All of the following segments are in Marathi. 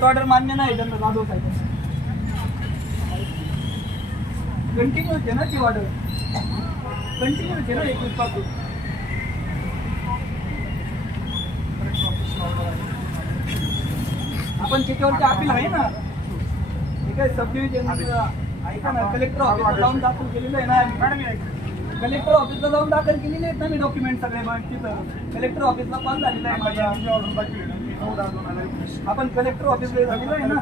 कोर्ट ऑर्डर मान्य नाही त्यांना जाधव साहेब कंटिन्यू होते ना ती ऑर्डर कंटिन्यू होते ना 21 पासून आपण त्याच्यावरती अपील आहे ना हे काय सब डिव्हिजन ऐका ना कलेक्टर ऑफिसला जाऊन दाखल केलेलं आहे ना कलेक्टर ऑफिसला जाऊन दाखल केलेले आहेत ना मी डॉक्युमेंट सगळे तिथं कलेक्टर ऑफिसला कॉल झालेला आहे माझा आपण कलेक्टर ऑफिसला झालेलं आहे ना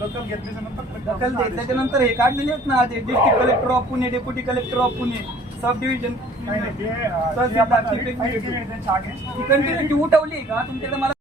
दखल घेतल्याच्या नंतर हे काढलेले आहेत ना ते district collector of Pune deputy collector of Pune sub division continuity उठवली का तुमच्याकडे मला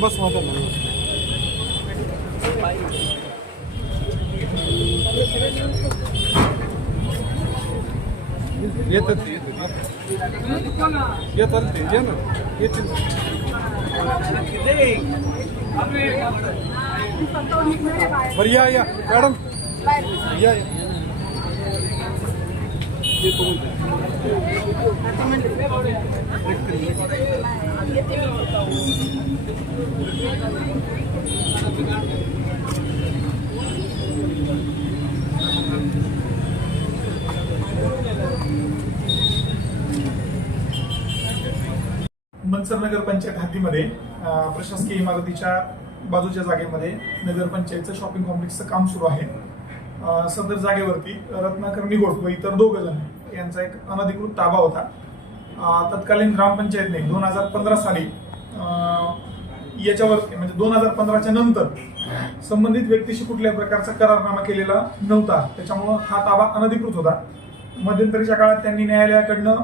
बस होता ना येतात ये ना येतील बरं या मॅडम या मनसर नगर पंचायत हद्दीमध्ये प्रशासकीय इमारतीच्या बाजूच्या जागेमध्ये नगरपंचायतचं शॉपिंग कॉम्प्लेक्सचं काम सुरू आहे. सदर जागेवरती रत्नाकर निगोड व इतर 2 जण यांचा एक अनधिकृत ताबा होता. तत्कालीन ग्रामपंचायतने 2015 साली याच्यावर म्हणजे 2015च्या नंतर संबंधित व्यक्तीशी कुठल्याही प्रकारचा करारनामा केलेला नव्हता. त्याच्यामुळं हा ताबा अनधिकृत होता. मध्यंतरीच्या काळात त्यांनी न्यायालयाकडनं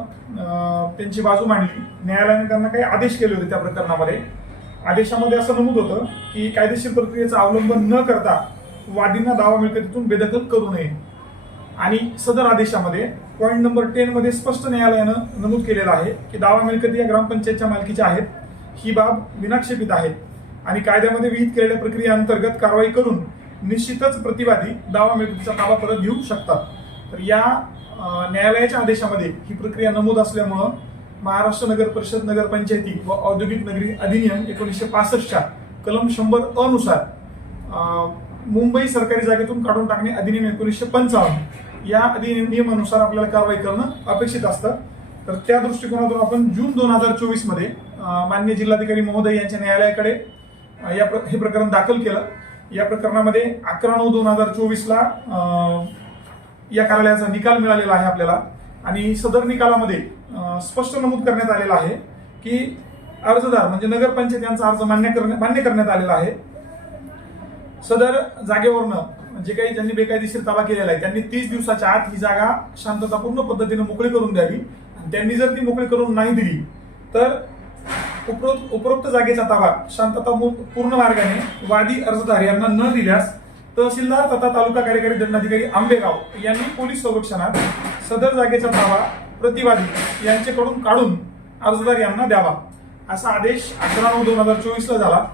त्यांची बाजू मांडली. न्यायालयाने त्यांना काही आदेश केले होते. त्या प्रकरणामध्ये आदेशामध्ये असं नमूद होतं की कायदेशीर प्रक्रियेचा अवलंब न करता वादींना दावा मिळकतीतून बेदखल करू नये. आणि सदर आदेशामध्ये पॉईंट नंबर 10 मध्ये स्पष्ट न्यायालयानं नमूद केलेलं आहे की दावा मिळकती या ग्रामपंचायतच्या मालकीच्या आहेत. ही बाब विनाक्षेपित आहे आणि कायद्यामध्ये विहित केलेल्या प्रक्रियेअंतर्गत कारवाई करून निश्चितच प्रतिवादी दावा मिळकतीचा ताबा परत घेऊ शकतात. तर या न्यायालयाच्या आदेशामध्ये ही प्रक्रिया नमूद असल्यामुळं महाराष्ट्र नगर परिषद नगरपंचायती व औद्योगिक नगरी अधिनियम 1965च्या कलम 100 नुसार मुंबई सरकारी जागेतून काढून टाकणे अधिनियम 1955 या अधिनियमानुसार आपल्याला कारवाई करणं अपेक्षित असतं. तर त्या दृष्टिकोनातून आपण जून 2024 मध्ये माननीय जिल्हाधिकारी महोदय यांच्या न्यायालयाकडे हे प्रकरण दाखल केलं. या प्रकरणामध्ये 11/9/2024 ला या कार्यालयाचा निकाल मिळालेला आहे आपल्याला. आणि सदर निकालामध्ये स्पष्ट नमूद करण्यात आलेलं आहे की अर्जदार म्हणजे नगरपंचायत यांचा अर्ज मान्य करण्यात आलेला आहे. सदर जागेवरनं जे काही ज्यांनी बेकायदेशीर ताबा केलेला आहे त्यांनी 30 दिवसाच्या आत ही जागा शांततापूर्ण पद्धतीने मोकळी करून द्यावी त्यांनी जर ती मोकळी करून नाही दिली तर उपरोक्त जागेचा ताबा शांततापूर्ण मार्गाने वादी अर्जदार यांना न दिल्यास तहसीलदार तथा तालुका कार्यकारी दंडाधिकारी आंबेगाव यांनी पोलीस संरक्षणात सदर जागेचा ताबा प्रतिवादी यांच्याकडून काढून अर्जदार यांना द्यावा असा आदेश 11/9/2024 ला झाला.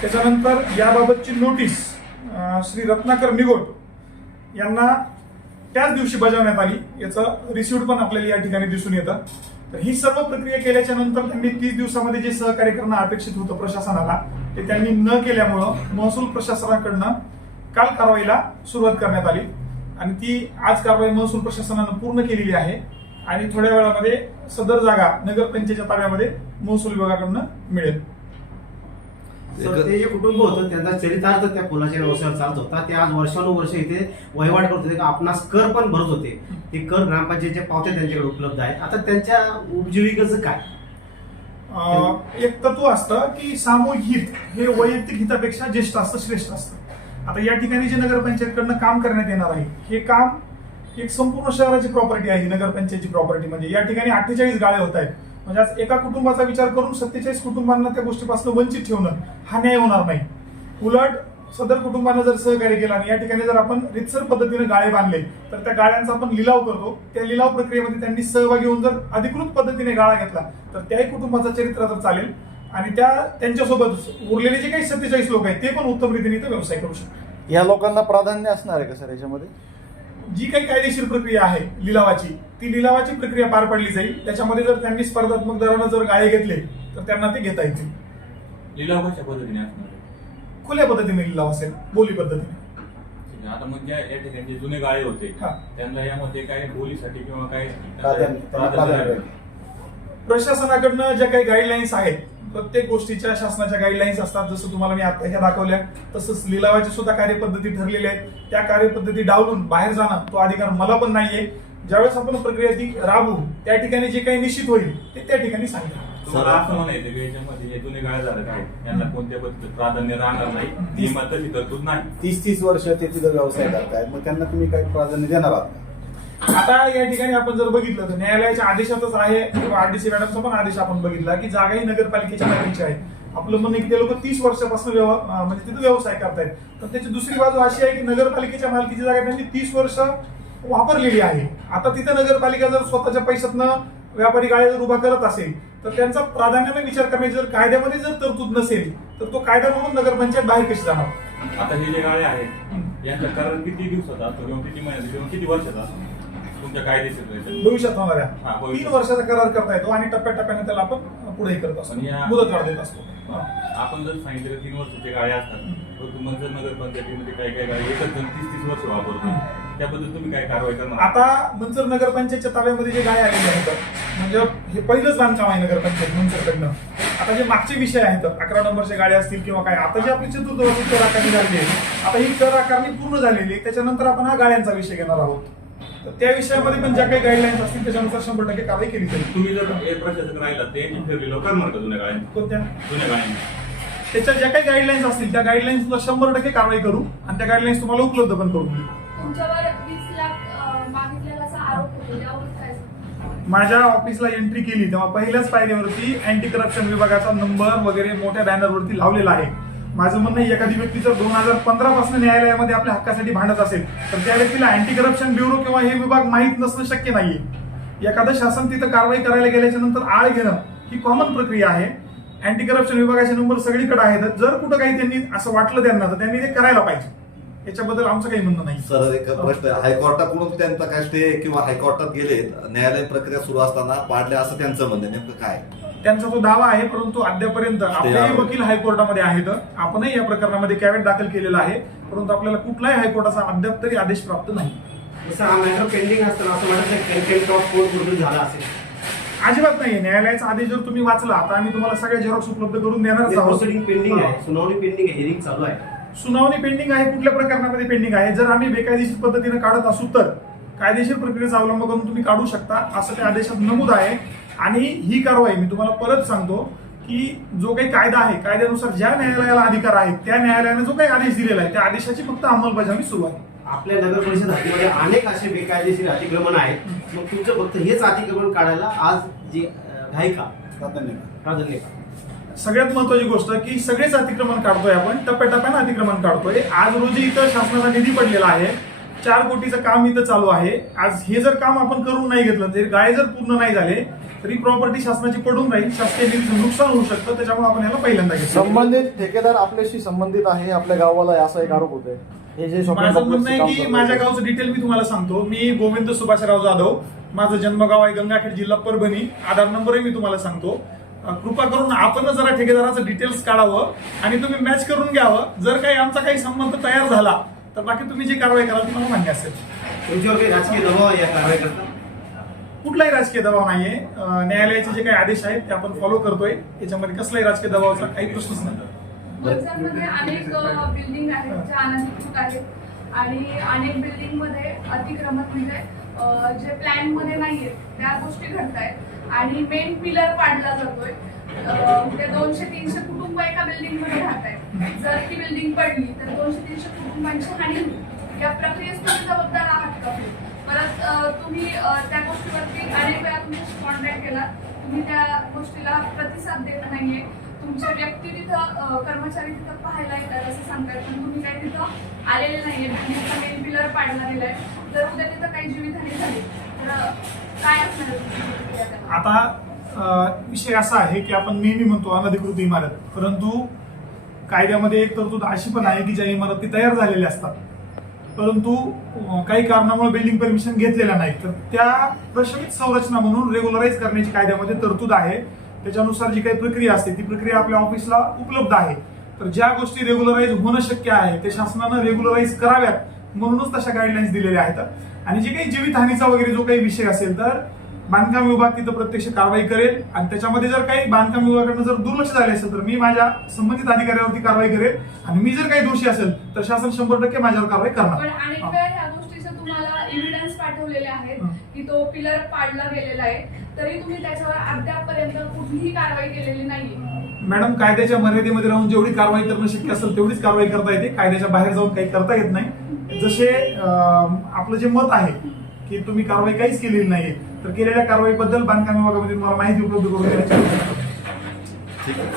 त्याच्यानंतर याबाबतची नोटीस श्री रत्नाकर निगोट यांना त्याच दिवशी बजावण्यात आली. याचं रिसिव्ह पण आपल्याला या ठिकाणी दिसून येतं. तर ही सर्व प्रक्रिया केल्याच्या नंतर त्यांनी 30 दिवसामध्ये जे सहकार्य करणं अपेक्षित होतं प्रशासनाला ते त्यांनी न केल्यामुळं महसूल प्रशासनाकडनं काल कारवाईला सुरुवात करण्यात आली आणि ती आज कारवाई महसूल प्रशासनानं पूर्ण केलेली आहे आणि थोड्या वेळामध्ये सदर जागा नगरपंचायतीच्या ताब्यामध्ये महसूल विभागाकडनं मिळेल. सर, ते जे कुटुंब होतं त्यांचा चरितार्थ त्या फुलाच्या व्यवसायावर चालत होता. ते आज वर्षानुवर्ष इथे वहिवाट करत होते, आपणास कर पण भरत होते. ते कर ग्रामपंचायतीच्या पावत्या त्यांच्याकडे उपलब्ध आहेत. आता त्यांच्या उपजीविकेचं काय? एक तत्व असतं की सामूहिक हित हे वैयक्तिक हितापेक्षा ज्येष्ठ असतं, श्रेष्ठ असतं. आता या ठिकाणी जे नगरपंचायतकडनं काम करण्यात येणार आहे हे काम एक संपूर्ण शहराची प्रॉपर्टी आहे. नगरपंचायतची प्रॉपर्टी म्हणजे या ठिकाणी 48 गाळे होत आहेत. म्हणजे आज एका कुटुंबाचा विचार करून 47 कुटुंबांना त्या गोष्टीपासून वंचित ठेवणं हा न्याय होणार नाही. उलट सदर कुटुंबानं जर सहकार्य केलं आणि या ठिकाणी जर आपण रितसर पद्धतीने गाळे बांधले तर त्या गाळ्यांचा आपण लिलाव करतो. त्या लिलाव प्रक्रियेमध्ये त्यांनी सहभागी होऊन जर अधिकृत पद्धतीने गाळा घेतला तर त्याही कुटुंबाचं चरित्र तर चालेल आणि त्यांच्यासोबत उरलेले जे काही 47 लोक आहेत ते पण उत्तम रीतीने इथं व्यवसाय करू शकतात. या लोकांना प्राधान्य असणार आहे का सर याच्यामध्ये? जी काही कायदेशीर प्रक्रिया आहे लिलावाची ती लिलावाची प्रक्रिया पार पडली जाईल. त्याच्यामध्ये जर त्यांनी स्पर्धात्मक दरानं जर गाळे घेतले तर त्यांना ते घेता येतील. लिलाव कशा पद्धतीने असणार? खुल्या पद्धतीने लिलाव असेल, बोली पद्धतीने. आता मग ज्या या ठिकाणी जे जुने गाळे होते हा. त्यांना यामध्ये काय बोलीसाठी किंवा काय प्राधान्य. प्रशासनाकडनं ज्या काही गाईडलाईन्स आहेत प्रत्येक गोष्टीच्या शासनाच्या गाईडलाईन्स असतात. जसं तुम्हाला मी आता ह्या दाखवल्या तसंच लिलावाची सुद्धा कार्यपद्धती ठरलेल्या आहेत. त्या कार्यपद्धती डावलून बाहेर जाणं तो अधिकार मला पण नाहीये. ज्यावेळेस आपण प्रक्रिया ती राबवू त्या ठिकाणी जे काही निश्चित होईल ते त्या ठिकाणी सांगेल. तुम्हाला असं म्हणायचं की याच्यामध्ये जे जुने गाळे झाले आहेत यांना कोणत्या पद्धतीत प्राधान्य राहणार नाही, नियमात तशी तरतूद नाही. 30 वर्ष ते तिथं व्यवसाय करतायत, मग त्यांना तुम्ही काही प्राधान्य देणार आहात? आता या ठिकाणी आपण जर बघितलं तर न्यायालयाच्या आदेशातच आहे किंवा आरडीसी मॅडमचा पण आदेश आपण बघितला की जागा ही नगरपालिकेच्या मालकीची आहे. आपलं म्हणणं की ते लोक 30 वर्षापासून म्हणजे तिथं व्यवसाय करतायत. तर त्याची दुसरी बाजू अशी आहे की नगरपालिकेच्या मालकीची जागा त्यांनी 30 वर्ष वापरलेली आहे. आता तिथं नगरपालिका जर स्वतःच्या पैशातनं व्यापारी गाळे जर उभा करत असेल तर त्यांचा प्राधान्याने विचार करण्याची जर कायद्यामध्ये जर तरतूद नसेल तर तो कायदा म्हणून नगरपंचायत बाहेर कशी जाणार? आता हे जे गाळे आहेत यांचा करार किती दिवसाचा असतो किंवा किती महिन्याचा किंवा किती वर्षाचा असतो तुमच्या कायदेशीर भविष्यात होणाऱ्या हा, भविष्यात. 3 वर्षाचा करार करता येतो आणि टप्प्याटप्प्याने त्याला आपण पुढे करत असतो, आणि या- मुदतवाढ देत असतो. आपण जर सांगितलं 3 वर्षाचे गाळे असतात तर तुम्हाला जर नगरपंचायतीमध्ये काही काही गाळे एकच जण 30 वर्ष वापरतो त्याबद्दल तुम्ही काय कारवाई करणार? आता मंचर नगरपंचायतच्या ताब्यामध्ये जे गाळे आलेले आहेत म्हणजे हे पहिलंच बांधकाम आहे नगरपंचायत मंचरकडनं. आता जे मागचे विषय आहेत 11 नंबरचे गाळे असतील किंवा काय आता जे आपली चतुर्थवर्षी कर आकारणी झालेली आहे आता ही कर आकारणी पूर्ण झालेली आहे. त्याच्यानंतर आपण हा गाळ्यांचा विषय घेणार आहोत. तर त्या विषयामध्ये पण ज्या काही गाईडलाईन्स असतील त्याच्यानुसार 100% कारवाई केली जाईल. तुम्ही जर एक प्रशासक राहिला ते ठरलेलं करणार का जुन्या गाळ्यांनी? कोणत्या जुन्या गाळ्यांनी त्याच्या ज्या काही गाईडलाईन्स असतील त्या गाईडलाईन्सला 100% कारवाई करू आणि त्या गाईडलाईन्स तुम्हाला उपलब्ध पण करून देऊ. तुमच्यावर 20 लाख मागितलेला असा आरोप होतो त्यावर काय सांगता? माझ्या ऑफिसला एंट्री केली तेव्हा पहिल्याच पायरीवरती अँटी करप्शन विभागाचा नंबर वगैरे मोठ्या बॅनरवरती लावलेला आहे. माझं म्हणणं आहे, एखादी व्यक्ती जर 2015 पासून न्यायालयामध्ये आपल्या हक्कासाठी भांडत असेल तर त्या व्यक्तीला अँटी करप्शन ब्युरो किंवा हे विभाग माहीत नसणं शक्य नाहीये. एखादं शासन तिथं कारवाई करायला गेल्याच्या नंतर आळ घेणं ही कॉमन प्रक्रिया आहे. अँटी करप्शन विभागाचे नंबर सगळीकडे आहेत. जर कुठं काही त्यांनी असं वाटलं त्यांना तर त्यांनी ते करायला पाहिजे. याच्याबद्दल आमचं काही म्हणणं नाही. सर एक प्रश्न, हायकोर्टाकडून त्यांचा काय स्टे किंवा हायकोर्टात गेले न्यायालयीन प्रक्रिया सुरू असताना पाडले असं त्यांचं म्हणणं आहे. नेमकं काय? त्यांचा तो दावा आहे परंतु अद्यापर्यंत आपलेही वकील हायकोर्टामध्ये आहेत. आपणही या प्रकरणामध्ये कॅवेट दाखल केलेला आहे परंतु आपल्याला कुठलाही हायकोर्टाचा अद्याप तरी आदेश प्राप्त नाही. जसं हा मॅटर पेंडिंग असताना असं वाटतं कंटेम्प्ट ऑफ कोर्ट मंजूर झाला असेल. अजिबात नाही. न्यायालयाचा आदेश जर तुम्ही वाचला आता आम्ही तुम्हाला सगळ्या झेरॉक्स उपलब्ध करून देणारच आहोत. प्रोसिडिंग पेंडिंग आहे, सुनावणी पेंडिंग आहे, हिअरिंग चालू आहे. सुनावणी पेंडिंग आहे. कुठल्या प्रकरणामध्ये पेंडिंग आहे? जर आम्ही बेकायदेशीर पद्धतीने काढत असू तर कायदेशीर प्रक्रियेचा अवलंब करून तुम्ही काढू शकता असं त्या आदेशात नमूद आहे. आणि ही कारवाई मी तुम्हाला परत सांगतो की जो काही कायदा आहे कायद्यानुसार ज्या न्यायालयाला अधिकार आहे त्या न्यायालयाने जो काही आदेश दिलेला आहे त्या आदेशाची फक्त अंमलबजावणी सुरू आहे. आपल्या नगर परिषद हद्दीमध्ये अनेक असे बेकायदेशीर अतिक्रमण आहेत मग तुमचं फक्त हेच अतिक्रमण काढायला आज जी घाई का प्राधान्य प्राधान्य का? सगळ्यात महत्वाची गोष्ट की सगळेच अतिक्रमण काढतोय आपण, टप्प्याटप्प्यानं अतिक्रमण काढतोय. आज रोजी इथं शासनाचा निधी पडलेला आहे, 4 कोटीचं काम इथं चालू आहे. आज हे जर काम आपण करून नाही घेतलं, तरी गाळे जर पूर्ण नाही झाले तरी प्रॉपर्टी शासनाची पडून राहील, शासकीय निधीचं नुकसान होऊ शकतं. त्याच्यामुळे आपण याला पहिल्यांदा घेतलं. संबंधित ठेकेदार आपल्याशी संबंधित आहे, आपल्या गावाला आहे, असा एक आरोप होतोय. हे जे शॉपिंग माझं म्हणणं कॉम्प्लेक्सचं काम आहे की करतोय. माझ्या गावचं डिटेल मी तुम्हाला सांगतो. मी गोविंद सुभाषराव जाधव, माझं जन्मगाव आहे गंगाखेड, जिल्हा परभणी. आधार नंबरही मी तुम्हाला सांगतो. कृपा करून आपण जरा ठेकेदाराचं डिटेल्स काढावं आणि तुम्ही मॅच करून घ्यावं. जर काही आमचा काही संबंध तयार झाला तर बाकी तुम्ही जी कारवाई कराल ती मला मान्य असेल. तुमच्यावर काही राजकीय दबाव आहे या कारवाई करता? कुठलाही राजकीय दबाव नाहीये. न्यायालयाचे जे काही आदेश आहेत ते आपण फॉलो करतोय. याच्यामध्ये कसलाही राजकीय दबावाचा काही प्रश्नच नाही. मंचरमध्ये अनेक बिल्डिंग आहेत ज्या अनधिकृत आहेत आणि अनेक बिल्डिंग मध्ये अतिक्रमण म्हणजे जे प्लॅन मध्ये नाहीये त्या गोष्टी घडत आहेत आणि मेन पिलर पाडला जातोय. ते 200-300 कुटुंब एका बिल्डिंग मध्ये राहत आहेत. जर ती बिल्डिंग पडली तर 200-300 कुटुंबांची हानी होईल. या प्रक्रियेस तुम्ही जबाबदार आहात का? परत तुम्ही त्या गोष्टीवरती अनेक वेळा तुमच्याशी कॉन्टॅक्ट केला, तुम्ही त्या गोष्टीला प्रतिसाद देत नाहीये. तुमचे व्यक्ती तिथं कर्मचारी तिथं पाहायला येतात असं सांगतात, पण तुम्ही काही तिथं आलेले नाहीये. बिल्डिंगचा मेन पिलर पाडला गेलाय. जर उद्या तिथं काही जीवितहानी झाली तर काय असणार तुमची प्रतिक्रिया त्याला? आता विषय असा आहे की आपण नेहमी म्हणतो अनधिकृत इमारत, परंतु कायद्यामध्ये एक तरतूद अशी पण आहे की ज्या इमारती तयार झालेल्या असतात परंतु काही कारणामुळे बिल्डिंग परमिशन घेतलेल्या नाही, तर त्या प्रशमित संरचना म्हणून रेग्युलराईज करण्याची कायद्यामध्ये तरतूद आहे. त्याच्यानुसार जी काही प्रक्रिया असते ती प्रक्रिया आपल्या ऑफिसला उपलब्ध आहे. तर ज्या गोष्टी रेग्युलराईज होणं शक्य आहे ते शासनानं रेग्युलराईज कराव्यात म्हणूनच तशा गाईडलाईन्स दिलेल्या आहेत. आणि जे काही जीवितहानीचा वगैरे जो काही विषय असेल तर बांधकाम विभाग तिथं प्रत्यक्ष कारवाई करेल आणि त्याच्यामध्ये जर काही बांधकाम विभागाकडनं जर दुर्लक्ष झाले असेल तर मी माझ्या संबंधित अधिकाऱ्यावरती कारवाई करेल आणि मी जर काही दोषी असेल तर शासन 100% माझ्यावर कारवाई पण करणार. अनेक वेळा ह्या गोष्टीचे तुम्हाला एव्हिडन्स पाठवलेले आहेत की तो पिलर पाडला गेलेला आहे, तरी तुम्ही त्याच्यावर अद्यापपर्यंत कुठलीही कारवाई केलेली नाहीये. मॅडम, कायद्याच्या मर्यादेमध्ये राहून जेवढी कारवाई करणं शक्य असेल तेवढीच कारवाई करता येते. कायद्याच्या बाहेर जाऊन काही करता येत नाही. जसे आपलं जे मत आहे की तुम्ही कारवाई काहीच केलेली नाहीये, तर केलेल्या कारवाईबद्दल बांधकाम विभागामध्ये तुम्हाला माहिती उपलब्ध करून देण्याची आवश्यकता आहे. ठीक आहे.